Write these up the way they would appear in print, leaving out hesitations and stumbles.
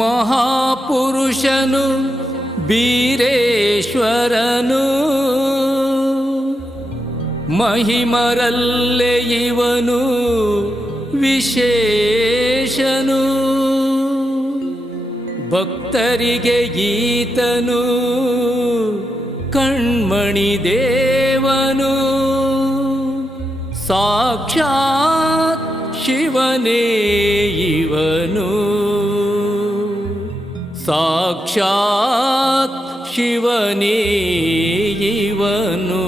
ಮಹಾಪುರುಷನು ಬೀರೇಶ್ವರನು, ಮಹಿಮರಲ್ಲೇ ಇವನು ವಿಶೇಷನು. ಭಕ್ತರಿಗೆ ಈತನು ಕಣ್ಮಣಿ ದೇವನು, ಸಾಕ್ಷಾತ್ ಶಿವನೇ ಇವನು, ಸಾಕ್ಷಾತ್ ಶಿವನೇ ಇವನು.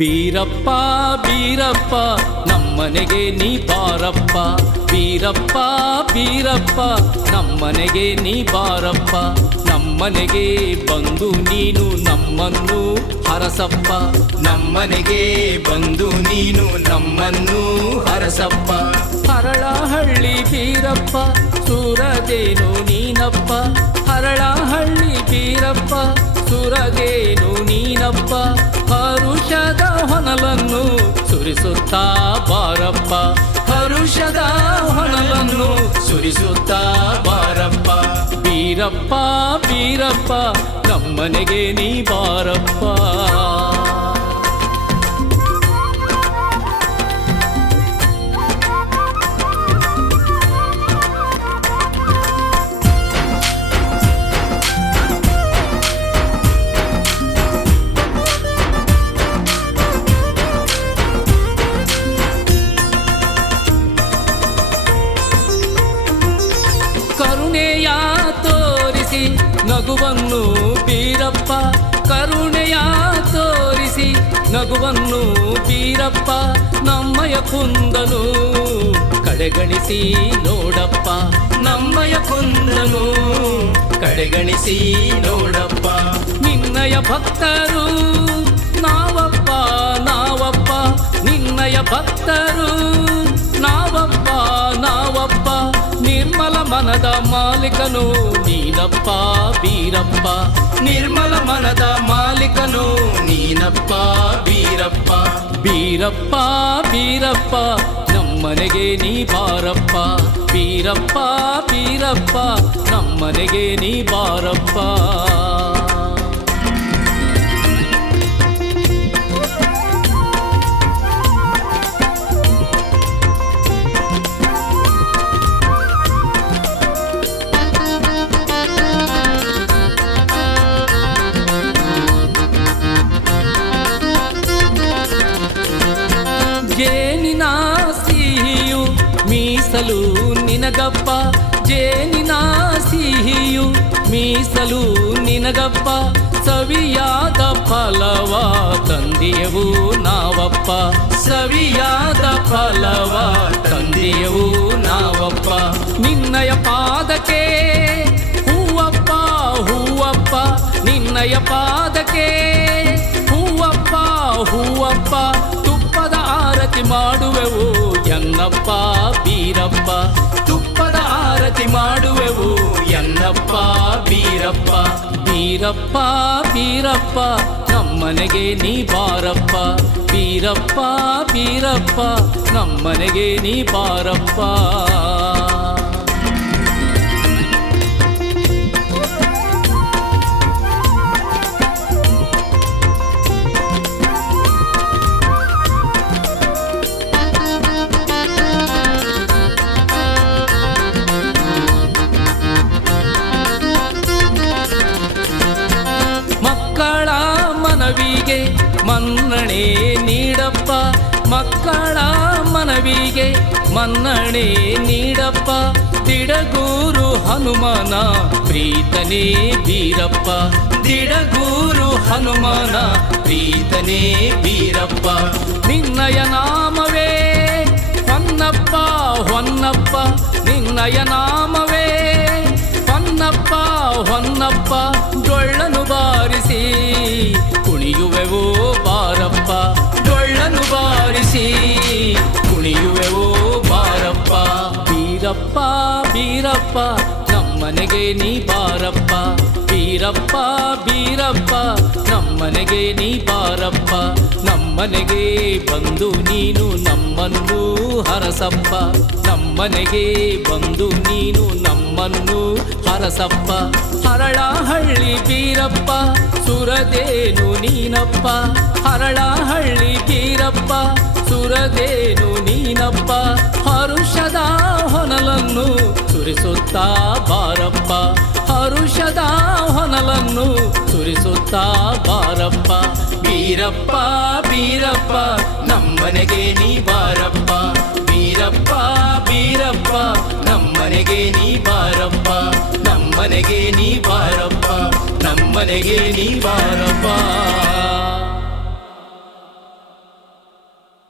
ಬೀರಪ್ಪ ಬೀರಪ್ಪ ನಮ್ಮನೆಗೆ ನೀ ಬಾರಪ್ಪ, ಬೀರಪ್ಪ ಬೀರಪ್ಪ ನಮ್ಮನೆಗೆ ನೀ ಬಾರಪ್ಪ. ನಮ್ಮನೆಗೆ ಬಂದು ನೀನು ನಮ್ಮನ್ನು ಹರಸಪ್ಪ, ನಮ್ಮನೆಗೆ ಬಂದು ನೀನು ನಮ್ಮನ್ನು ಹರಸಪ್ಪ. ಹರಳಹಳ್ಳಿ ಬೀರಪ್ಪ ಸುರದೇನು ನೀನಪ್ಪ, ಹರಳಹಳ್ಳಿ ಬೀರಪ್ಪ ಸುರದೇನು ನೀನಪ್ಪ. ಹರುಷದ ಹೊನಲನ್ನು ಸುರಿಸುತ್ತಾ ಬಾರಪ್ಪ, ಹರುಷದ ಹೊನಲನ್ನು ಸುರಿಸುತ್ತಾ ಬಾರಪ್ಪ. ಬೀರಪ್ಪ ಬೀರಪ್ಪ ನಮ್ಮನೆಗೆ ನೀ ಬಾರಪ್ಪ. ಕರುಣೆಯ ತೋರಿಸಿ ನಗುವನ್ನು ಬೀರಪ್ಪ, ಕರುಣೆಯ ತೋರಿಸಿ ನಗುವನ್ನು ಬೀರಪ್ಪ. ನಮ್ಮಯ ಕುಂದನು ಕಡೆಗಣಿಸಿ ನೋಡಪ್ಪ, ನಮ್ಮಯ ಕುಂದನು ಕಡೆಗಣಿಸಿ ನೋಡಪ್ಪ. ನಿನ್ನಯ ಭಕ್ತರು ನಾವಪ್ಪ ನಾವಪ್ಪ, ನಿನ್ನಯ ಭಕ್ತರು ನಾವಪ್ಪ ನಾವಪ್ಪ. ನಿರ್ಮಲ ಮನದ ಮಾಲೀಕನು ನೀನಪ್ಪ ಬೀರಪ್ಪ, ನಿರ್ಮಲ ಮನದ ಮಾಲೀಕನು ನೀನಪ್ಪ ಬೀರಪ್ಪ. ಬೀರಪ್ಪ ಬೀರಪ್ಪ ನಮ್ಮನೆಗೆ ನೀ ಬಾರಪ್ಪ, ಬೀರಪ್ಪ ಬೀರಪ್ಪ ನಮ್ಮನೆಗೆ ನೀ ಬಾರಪ್ಪ. ಜೇನಿನ ಸಿಹಿಯು ಮೀಸಲು ನಿನಗಪ್ಪ, ಜೇನಿನ ಸಿಹಿಯು ಮೀಸಲು ನಿನಗಪ್ಪ. ಸವಿಯಾದ ಫಲವ ತಂದೆಯವು ನಾವಪ್ಪ, ಸವಿಯಾದ ಫಲವ ತಂದೆಯವು ನಾವಪ್ಪ. ನಿನ್ನಯ ಪಾದಕ್ಕೆ ಹೂವಪ್ಪ ಹೂವಪ್ಪ, ನಿನ್ನಯ ಪಾದಕ್ಕೆ ಹೂವಪ್ಪ ಹೂವಪ್ಪ. ತುಪ್ಪದ ಆರತಿ ಮಾಡುವೆವು ಎನ್ನಪ್ಪ ಬೀರಪ್ಪ, ತುಪ್ಪದ ಆರತಿ ಮಾಡುವೆವು ಎನ್ನಪ್ಪ ಬೀರಪ್ಪ. ಬೀರಪ್ಪ ಬೀರಪ್ಪ ನಮ್ಮನೆಗೆ ನೀ ಬಾರಪ್ಪ, ಬೀರಪ್ಪ ಬೀರಪ್ಪ ನಮ್ಮನೆಗೆ ನೀ ಬಾರಪ್ಪ. ಮಕ್ಕಳ ಮನವಿಗೆ ಮನ್ನಣೆ ನೀಡಪ್ಪ, ಮಕ್ಕಳ ಮನವಿಗೆ ಮನ್ನಣೆ ನೀಡಪ್ಪ. ದಿಡಗೂರು ಹನುಮನ ಪ್ರೀತನೇ ಬೀರಪ್ಪ, ದಿಡಗೂರು ಹನುಮನ ಪ್ರೀತನೇ ಬೀರಪ್ಪ. ನಿನ್ನಯ ನಾಮವೇ ಹೊನ್ನಪ್ಪ ಒಡೆಯ ನಾಮವೇ ಹೊನ್ನಪ್ಪ ಹೊನ್ನಪ್ಪ ಡೊಳ್ಳನು ಬಾರಿಸಿ ಕುಣಿಯುವೆವೋ ಬಾರಪ್ಪ ಡೊಳ್ಳನು ಬಾರಿಸಿ ಕುಣಿಯುವೆವೋ ಬಾರಪ್ಪ ಬೀರಪ್ಪ ಬೀರಪ್ಪ ನಮ್ಮನೆಗೆ ನೀ ಬಾರಪ್ಪ ಬೀರಪ್ಪ ಬೀರಪ್ಪ ನಮ್ಮನೆಗೆ ನೀ ಬಾರಪ್ಪ ನಮ್ಮನೆಗೆ ಬಂದು ನೀನು ನಮ್ಮನ್ನು ಹರಸಪ್ಪ ನಮ್ಮನೆಗೆ ಬಂದು ನೀನು ನಮ್ಮನ್ನು ಹರಸಪ್ಪ ಹರಳಹಳ್ಳಿ ಬೀರಪ್ಪ ಸುರದೇನು ನೀನಪ್ಪ ಹರಳಹಳ್ಳಿ ಬೀರಪ್ಪ ಸುರದೇನು ನೀನಪ್ಪ ಹರುಷದ ಹೊನಲನ್ನು ಸುರಿಸುತ್ತಾ ಬಾರಪ್ಪ ಹರುಷದ ಹೊನಲನ್ನು ಸುರಿಸುತ್ತಾ ಬಾರಪ್ಪ ಬೀರಪ್ಪ ಬೀರಪ್ಪ ನಮ್ಮನೆಗೆ ನೀ ಬಾರಪ್ಪ ಬೀರಪ್ಪ ಬೀರಪ್ಪ ನಮ್ಮನೆಗೆ ನೀ ಬಾರಪ್ಪ ನಮ್ಮನೆಗೆ ನೀ ಬಾರಪ್ಪ ನಮ್ಮನೆಗೆ ನೀ ಬಾರಪ್ಪ